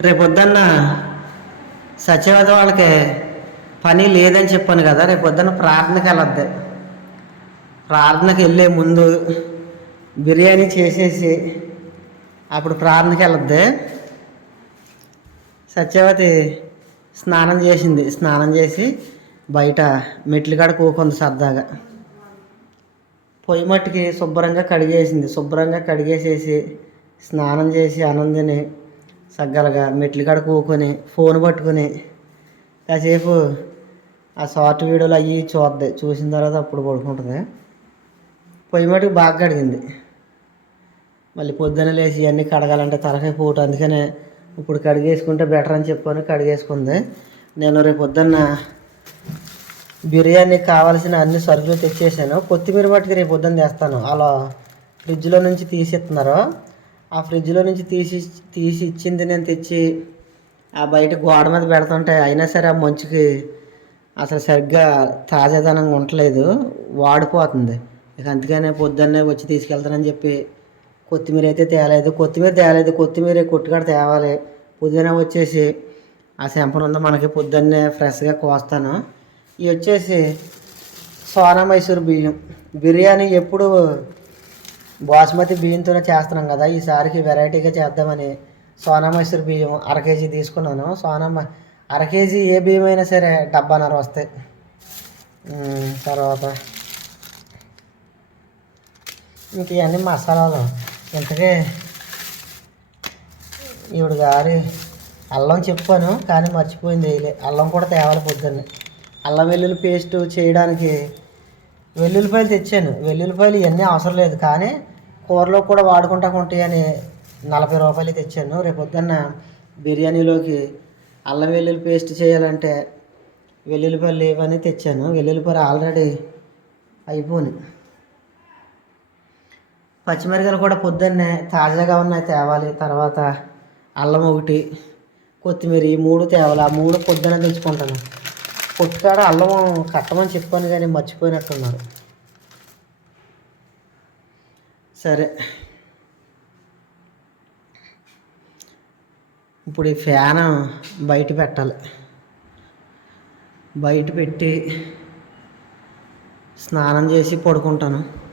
రేపొద్దున్న సత్యవతి వాళ్ళకి పని లేదని చెప్పాను కదా రేపొద్దున్న ప్రార్థనకి వెళ్ళొద్ది. ప్రార్థనకి వెళ్ళే ముందు బిర్యానీ చేసేసి అప్పుడు ప్రార్థనకి వెళ్ళొద్ది. సత్యవతి స్నానం చేసింది. స్నానం చేసి బయట మెట్లు కాడ కూకుంది సరదాగా. పొయ్యి మట్టికి శుభ్రంగా కడిగేసింది. శుభ్రంగా కడిగేసేసి స్నానం చేసి ఆనందిని సగ్గలగా మెట్లు కాడ కూకొని ఫోన్ పట్టుకొని కాసేపు ఆ షార్ట్ వీడియోలు అవి చూద్ది. చూసిన తర్వాత అప్పుడు పడుకుంటుంది. పొయ్యి మటుకు బాగా కడిగింది. మళ్ళీ పొద్దున్న లేచి ఇవన్నీ కడగాలంటే తలకాయ పోటు. అందుకనే ఇప్పుడు కడిగేసుకుంటే బెటర్ అని చెప్పుకొని కడిగేసుకుంది. నేను రేపు పొద్దున్న బిర్యానీ కావాల్సిన అన్ని సరుకులు తెచ్చేసాను. కొత్తిమీర మట్టుకు రేపు పొద్దున్న తెస్తాను. అలా ఫ్రిడ్జ్లో నుంచి తీసి ఇస్తున్నారు. ఆ ఫ్రిడ్జ్లో నుంచి తీసి తీసి ఇచ్చింది నేను తెచ్చి ఆ బయట గోడ మీద పెడుతుంటే అయినా సరే ఆ మంచుకి అసలు సరిగ్గా తాజాదనంగా ఉండట్లేదు వాడిపోతుంది. ఇక అందుకనే పొద్దున్నే వచ్చి తీసుకెళ్తానని చెప్పి కొత్తిమీర అయితే తేలేదు. కొత్తిమీర తేలేదు కొత్తిమీర కొట్టుకాడ తేవాలి. పుదీనా వచ్చేసి ఆ శంపన ఉందో మనకి పొద్దున్నే ఫ్రెష్గా కోస్తాను. ఇవి వచ్చేసి సోనా మైసూర్ బియ్యం. బిర్యానీ ఎప్పుడు బాస్మతి బియ్యంతోనే చేస్తున్నాం కదా ఈసారికి వెరైటీగా చేద్దామని సోనా మైసూర్ బియ్యం అర కేజీ తీసుకున్నాను. సోనా అర కేజీ ఏ బియ్యం అయినా సరే డబ్బాన్నర వస్తాయి. తర్వాత ఇంక ఇవన్నీ మసాలాలు. ఇంతకీ ఈవిడ గారి అల్లం చెప్పాను కానీ మర్చిపోయింది. వేయలే అల్లం కూడా తేవాలి పొద్దున్నే. అల్లం వెల్లుల్లి పేస్ట్ చేయడానికి వెల్లుల్లిపాయలు తెచ్చాను. వెల్లుల్లిపాయలు ఇవన్నీ అవసరం లేదు. కానీ కూరలో కూడా వాడుకుంటా ఉంటాయని నలభై రూపాయలు తెచ్చాను. రేపు పొద్దున్న బిర్యానీలోకి అల్లం వెల్లుల్లి పేస్ట్ చేయాలంటే వెల్లుల్లిపాయలు లేవని తెచ్చాను. వెల్లుల్లిపాయలు ఆల్రెడీ అయిపోయినాయి పచ్చిమిరకాయలు కూడా పొద్దున్నే తాజాగా ఉన్నాయి. తేవాలి. తర్వాత అల్లం ఒకటి కొత్తిమీర ఈ మూడు తేవాలి. ఆ మూడు పొద్దున తెచ్చుకుంటాను పొట్టుకాడ అల్లం కట్టమని చెప్పాను కానీ మర్చిపోయినట్టున్నారు. సరే. ఇప్పుడు ఈ ఫ్యాన్ బయట పెట్టాలి. బయట పెట్టి స్నానం చేసి పడుకుంటాను.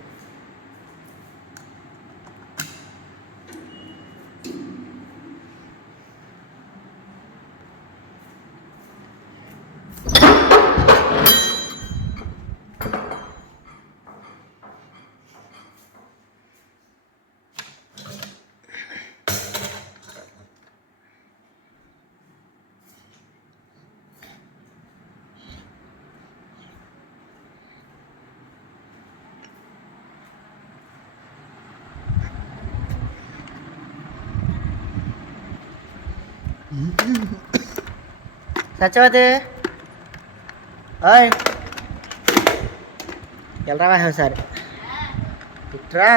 సత్యవతి ఓయ్ వెళ్ళరావా ఒకసారి ఇట్రా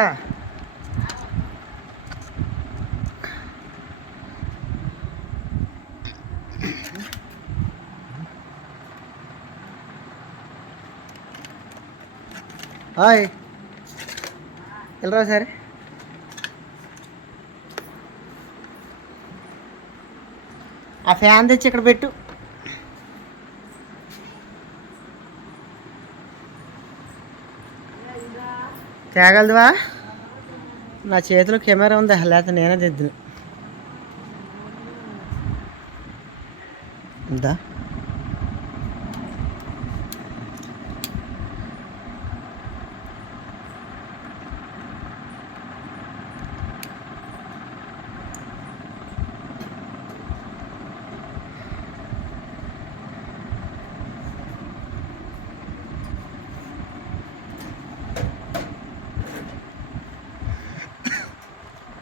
హాయ్ వెళ్ళరా సరే ఆ ఫ్యాన్ తెచ్చి ఇక్కడ పెట్టు తేగలదువా? నా చేతిలో కెమెరా ఉంది లేకపోతే నేనే దిద్దును. ఉందా?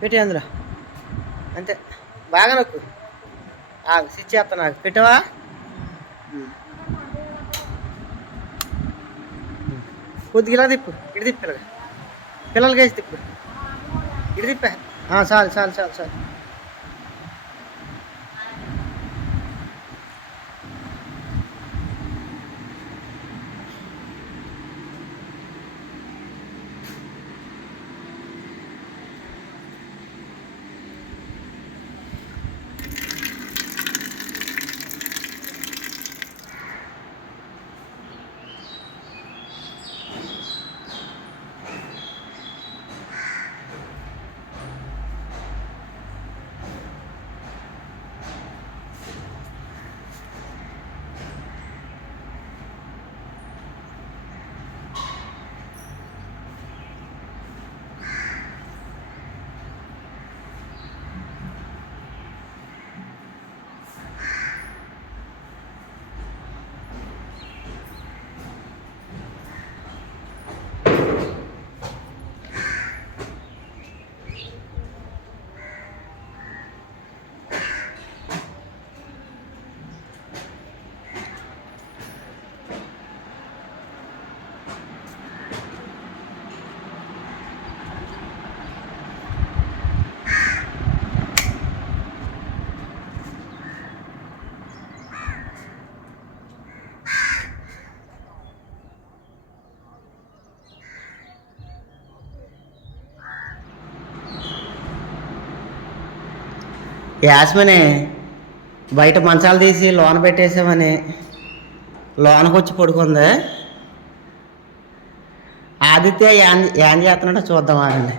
పెట్టి అందులో. అంతే. బాగా నొక్కు. ఆగు స్విచ్ చేస్తా నాకు పెట్టవా? కొద్దిగా ఇలా తిప్పు. ఇటు తిప్పు పిల్లగా పిల్లలకి వేసి తిప్పు. ఇటు తిప్పా. చాలు చాలు చాలు చాలు. యాస్మిని బయట మంచాలు తీసి లోన పెట్టేసామని లోనకొచ్చి పడుకుందా? ఆదిత్య ఏం ఏం చేస్తున్నాడో చూద్దాం ఆగండి.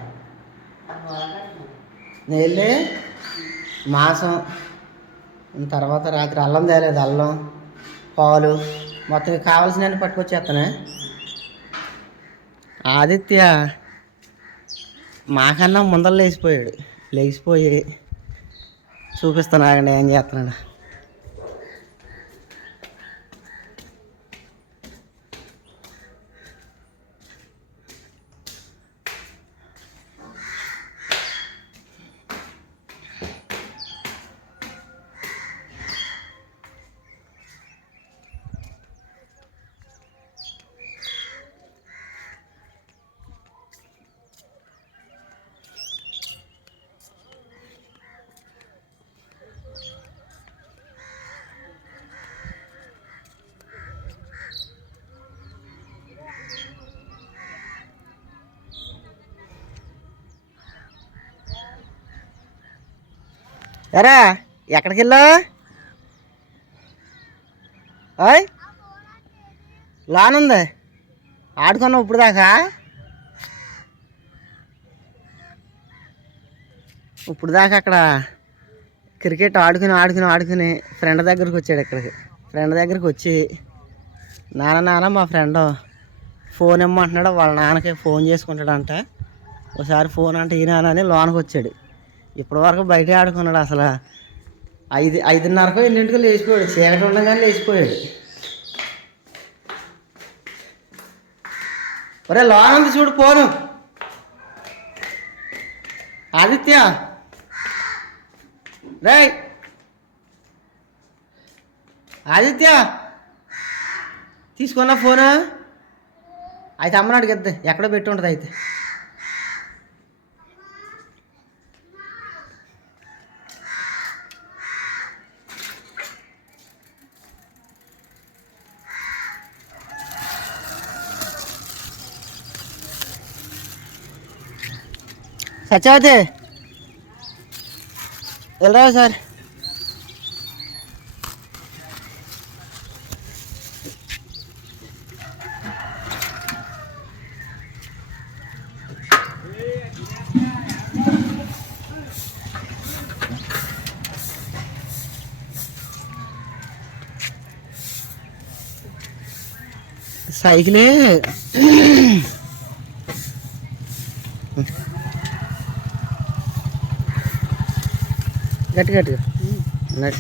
నేను మాంసం తర్వాత రాత్రి అల్లం తేలేదు అల్లం పాలు మొత్తం కావాల్సినవన్నీ పట్టుకొచ్చేస్తానే ఆదిత్య మాకన్నా ముందర లేచిపోయాడు. లేచిపోయి చూపిస్తాను ఆగండి ఏం చేస్తున్నాడు. ఎరా ఎక్కడికి వెళ్ళా ఓయ్ లానుంది. ఆడుకున్నావు ఇప్పుడు దాకా? ఇప్పుడు దాకా అక్కడ క్రికెట్ ఆడుకుని ఆడుకుని ఆడుకుని ఫ్రెండ్ దగ్గరికి వచ్చాడు ఇక్కడికి. ఫ్రెండ్ దగ్గరికి వచ్చి నాన్న నాన్న మా ఫ్రెండ్ ఫోన్ ఇమ్మంటున్నాడు వాళ్ళ నాన్నకి ఫోన్ చేసుకుంటాడంట. ఒకసారి ఫోన్ అంటే ఈయన అని లోనకి వచ్చాడు ఇప్పటి వరకు బయట ఆడుకున్నాడు అసలు. ఐదు ఐదున్నరకు ఎన్నింటికో లేచిపోయాడు. చీకటి ఉండగానే లేచిపోయాడు. ఒరే లోనంది ఉంది చూడు పోను. ఆదిత్య. రే ఆదిత్య. తీసుకున్నా ఫోను. అయితే అమ్మని అడిగిద్ది. ఎక్కడో పెట్టి ఉంటుంది అయితే? సత్యవతి వెళ్ళరా సార్ సైకిలే గట్టి గట్టిగా నడు.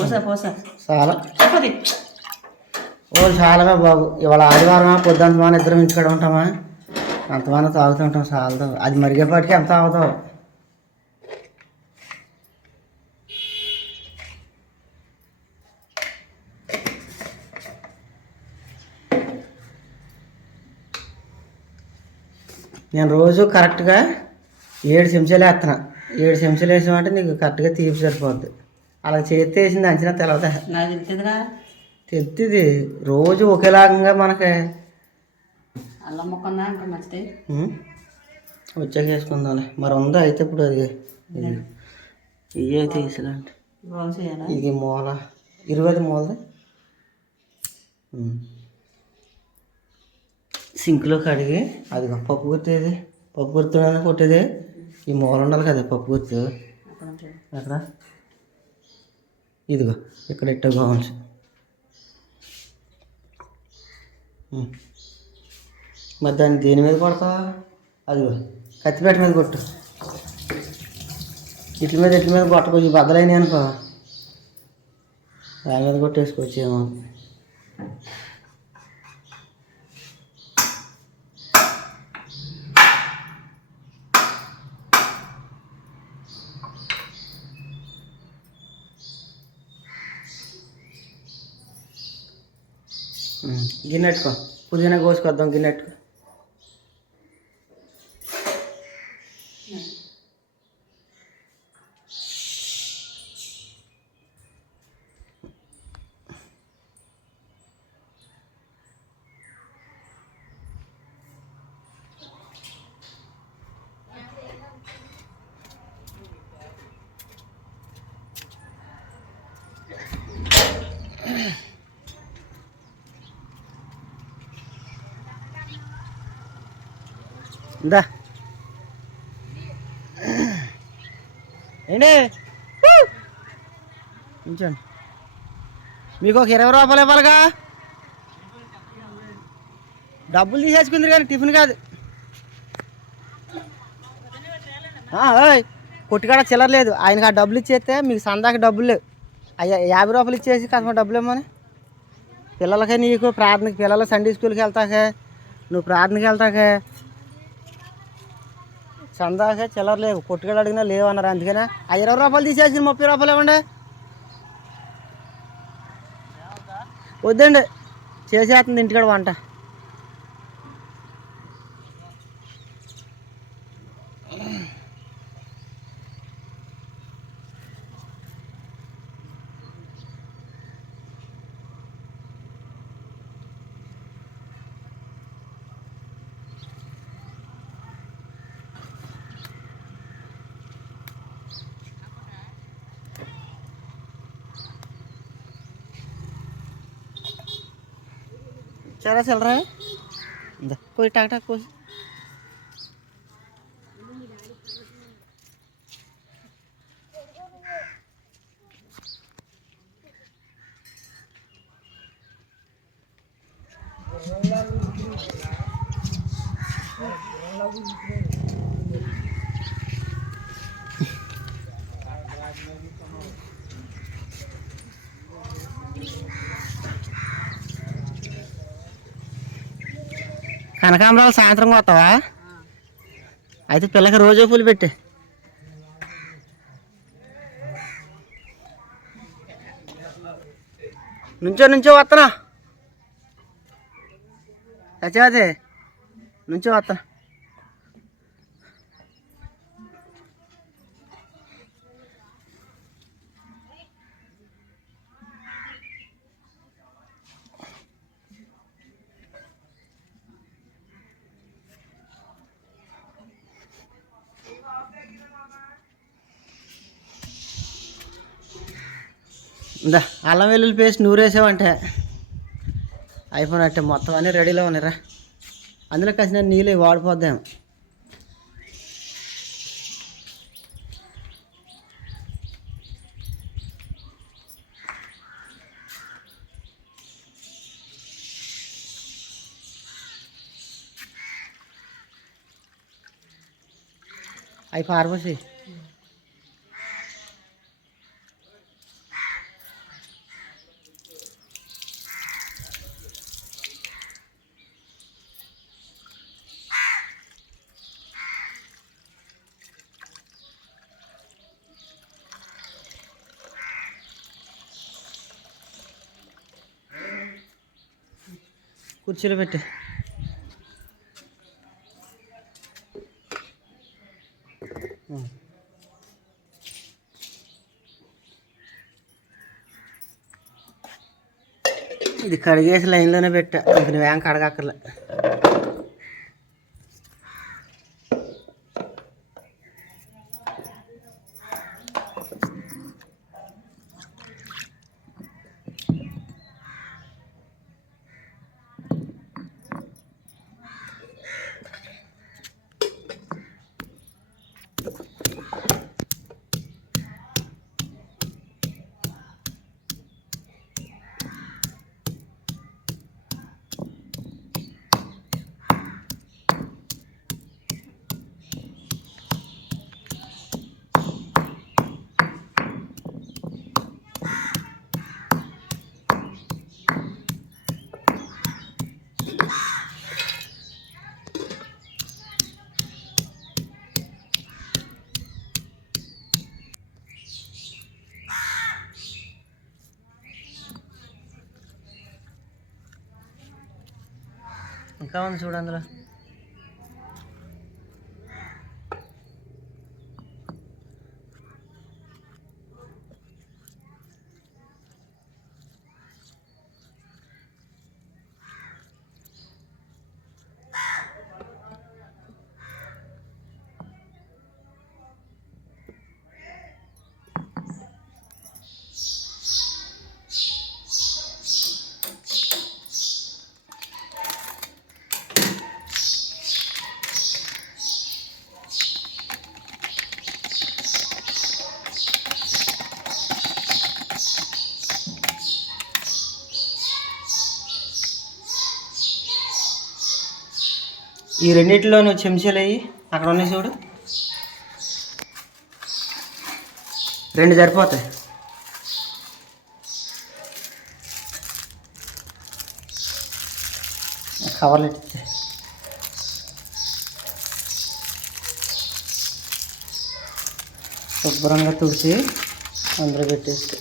పోసా పోసా. చాలా. ఓ చాలాగా బాబు. ఇవాళ ఆదివారమా పొద్దుంత మన ఇద్దరం ఇంటికాడ ఉంటామా? అంతమాన తాగుతుంటాం చాలదు. అది మరిగేపాటికి ఎంత అవుతావు నేను రోజు కరెక్ట్గా ఏడు చెంచాలు వేస్తున్నా ఏడు చెంచాలు వేసామంటే నీకు కరెక్ట్గా తీపి సరిపోద్ది. అలా చేతి వేసింది అంచనా తెలవదా? నాకు తెలిసిందిగా తెత్తిది. రోజు ఒకేలాగా మనకి అల్లం ముక్క ఉందా? ఇంకా మంచిది? వచ్చాక వేసుకుందాంలే మరి ఉందా అయితే ఇప్పుడు అది? ఇవే తీసులంటే చేయాలా ఇది మూల. ఇరవై మూలది. సింక్లో కడిగి అదిగో పప్పు గుర్తు ఏది పప్పు గుర్తులోనే కొట్టేది. ఈ మూల ఉండాలి కదా పప్పు గుర్తు అక్కడ. ఇదిగో ఇక్కడ ఇట్ట కావాల్సి మరి దాన్ని దేని మీద కొడతా అదిగో కత్తిపేట మీద కొట్టు. ఇట్ల మీద ఇట్ల మీద కొట్టకొచ్చి బద్దలైనవి అనుకో దాని మీద కొట్టేసుకోవచ్చేమో ఉమ్, గిన్నె పెట్టుకో పుదీనా కోసుకొద్దాం గిన్నె పెట్టుకో ఇందా. ఏంటి? ఉంచండి మీకు ఒక ఇరవై రూపాయలు ఇవ్వాలిగా? డబ్బులు తీసేసుకుంది కానీ టిఫిన్ కాదు. కొట్టుకాడ చిల్లర లేదు. ఆయనకి ఆ డబ్బులు ఇచ్చేస్తే మీకు సందాకి డబ్బులు లేవు. అయ్యా యాభై రూపాయలు ఇచ్చేసి కాస్త డబ్బులు ఇవ్వమని? పిల్లలకే నీకు ప్రార్థనకి పిల్లలు సండే స్కూల్కి వెళ్తాకే. నువ్వు ప్రార్థనకి వెళ్తాకే. చందాకే చిల్లర లేవు పొట్టుకెళ్ళి అడిగినా లేవు అన్నారు అందుకనే ఆ ఇరవై రూపాయలు తీసేసి ముప్పై రూపాయలు ఇవ్వండి. వద్దండి. చేసేస్తుంది ఇంటికాడ వంట. చాలా చిల్లరా ఇందా పోయి టాక్ టాక్ పోయి కనకాంబరాలు సాయంత్రం కొత్తవా? అయితే పిల్లకి రోజా పూలు పెట్టే. నుంచో నుంచో వస్తున్నా సత్యవతి నుంచో వస్తున్నా ఇందా అల్లం వెల్లుల్లి పేస్ట్ నూరేసావంటే. అయిపోయినట్టే మొత్తం అన్నీ రెడీలో ఉన్నాయిరా. అందులో కాసిన నీళ్ళు వాడిపోద్దాం. అవి పారబోసి కుర్చీలో పెట్టి ఇది కడిగేసి లైన్లోనే పెట్టా. ఇంక నువ్వేం కడగక్కర్లే. ఇంకా ఉంది చూడు అందులో. ఈ రెండిట్లో నువ్వు చెంచాలు అయ్యి అక్కడ ఉన్నాయి చూడు. రెండు సరిపోతాయి. కవర్లు శుభ్రంగా తుడిచి అందులో పెట్టేస్తే.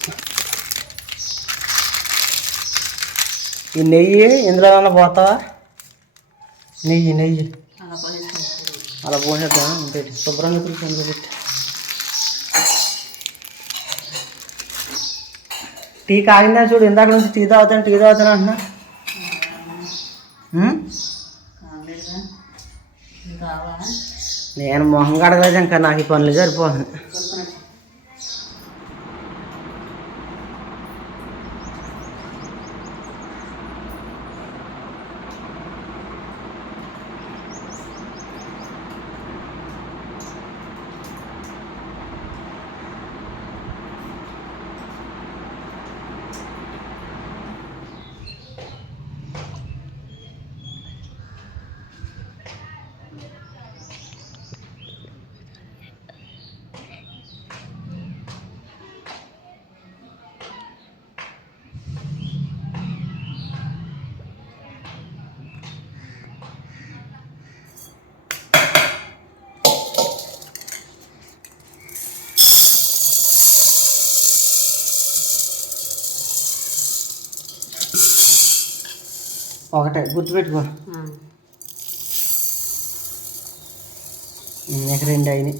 ఈ నెయ్యి ఇందులో పోతావా? నెయ్యి నెయ్యి అలా పోసేసుకుంటాం అలా పోసేద్దాం పెట్టి శుభ్రంగా తుడిచి అందులో పెట్టి టీ కాగిందా చూడు ఇందాక నుంచి టీ తాగుతాను టీ తాగుతాను అంటున్నా ఉం? కాలేదుగా ఇంకా కావాలా నేను మొహం కడగలేదు ఇంకా నాకు ఈ పనులు సరిపోతుంది కొనుక్కొని వచ్చి ఒకటే గుర్తుపెట్టుకో. నీకు రెండు అయినాయి.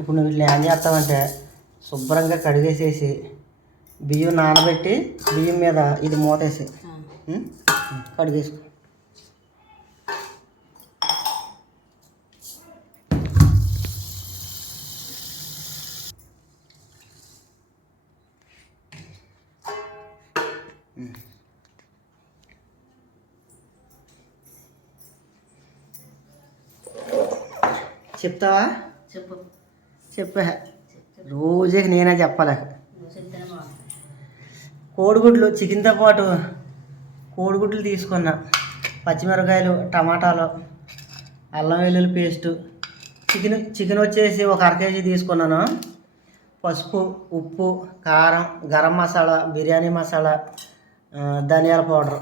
ఇప్పుడు నువ్వు ఇట్లా ఏం చేస్తావంటే శుభ్రంగా కడిగేసేసి బియ్యం నానబెట్టి బియ్యం మీద ఇది మూతేసి? కడిగేసుకో. చెప్తావా? చెప్పు. చెప్పా. రోజే నేనే చెప్పాలి కోడిగుడ్లు చికెన్తో పాటు కోడిగుడ్లు తీసుకున్నా. పచ్చిమిరపకాయలు టమాటాలు అల్లం వెల్లుల్లి పేస్టు. చికెన్ చికెన్ వచ్చేసి ఒక అర కేజీ తీసుకున్నాను. పసుపు ఉప్పు కారం గరం మసాలా బిర్యానీ మసాలా ధనియాల పౌడర్.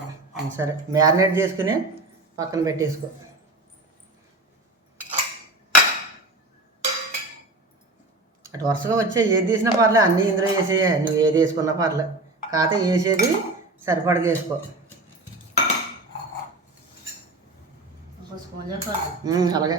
సరే మ్యారినేట్ చేసుకుని పక్కన పెట్టేసుకో. అటు వరుసగా వచ్చే ఏది తీసినా పర్లే అన్నీ ఇందులో వేసేయే. నువ్వు ఏది వేసుకున్నా పర్లే. కాకపోతే వేసేది సరిపడగా వేసుకో. అలాగే.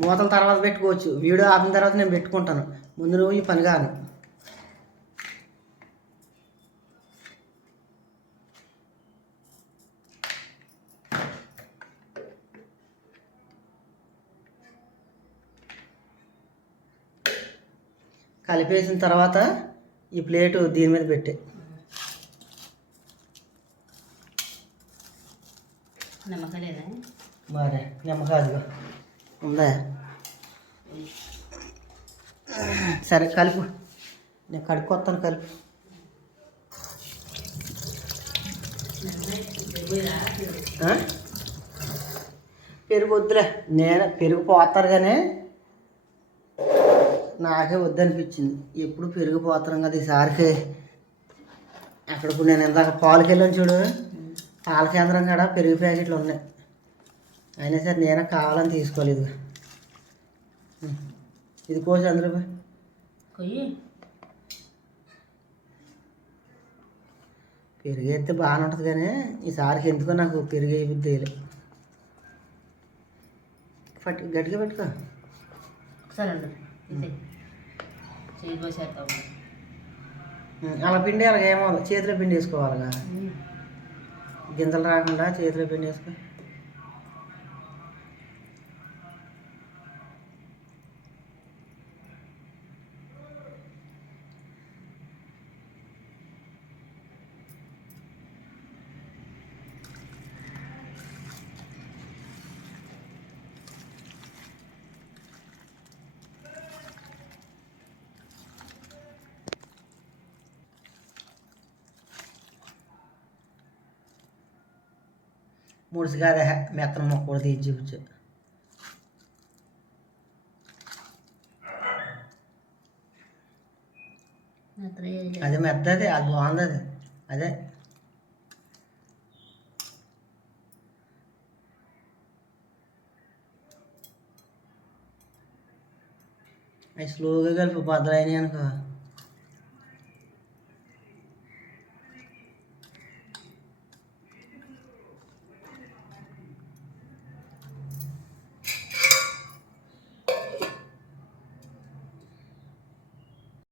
మూతల తర్వాత పెట్టుకోవచ్చు. వీడియో ఆపిన తర్వాత నేను పెట్టుకుంటాను. ముందు నువ్వు ఈ పని కాను కలిపేసిన తర్వాత ఈ ప్లేటు దీని మీద పెట్టే. మరి నిమ్మకాయ అదిగో. ఉందా? సరే కలుపు. నేను కడుక్కొస్తాను కలుపు? పెరుగు వద్దులే. నేను పెరుగు పోతారు కానీ నాకే వద్దనిపించింది. ఎప్పుడు పెరుగు పోతాను కదా ఈసారికి అక్కడ ఇప్పుడు నేను ఇందాక పాలకి వెళ్ళాను చూడు. పాల కేంద్రం కాడ పెరుగు ప్యాకెట్లు ఉన్నాయి. అయినా సరే నేను కావాలని తీసుకోలేదు. ఇది కోసి అందులో పోయి. కొయ్యి. పెరుగు అయితే బాగానే ఉంటుంది కానీ ఈసారికి ఎందుకో నాకు పెరుగు వేయలే పట్టు గట్టిగా పెట్టుకో. ఒకసారి ఉండు అలా పిండి అలాగ ఏమో చేతిలో పిండి వేసుకోవాలిగా గింజలు రాకుండా చేతిలో పిండి వేసుకో ముడిసి కాదే మెత్తన మొక్క కూడా తీసి చూపించు అది మెత్తది అది బాగుంది అది అదే అవి స్లోగా కలిపి బద్దలైనవి అనుకో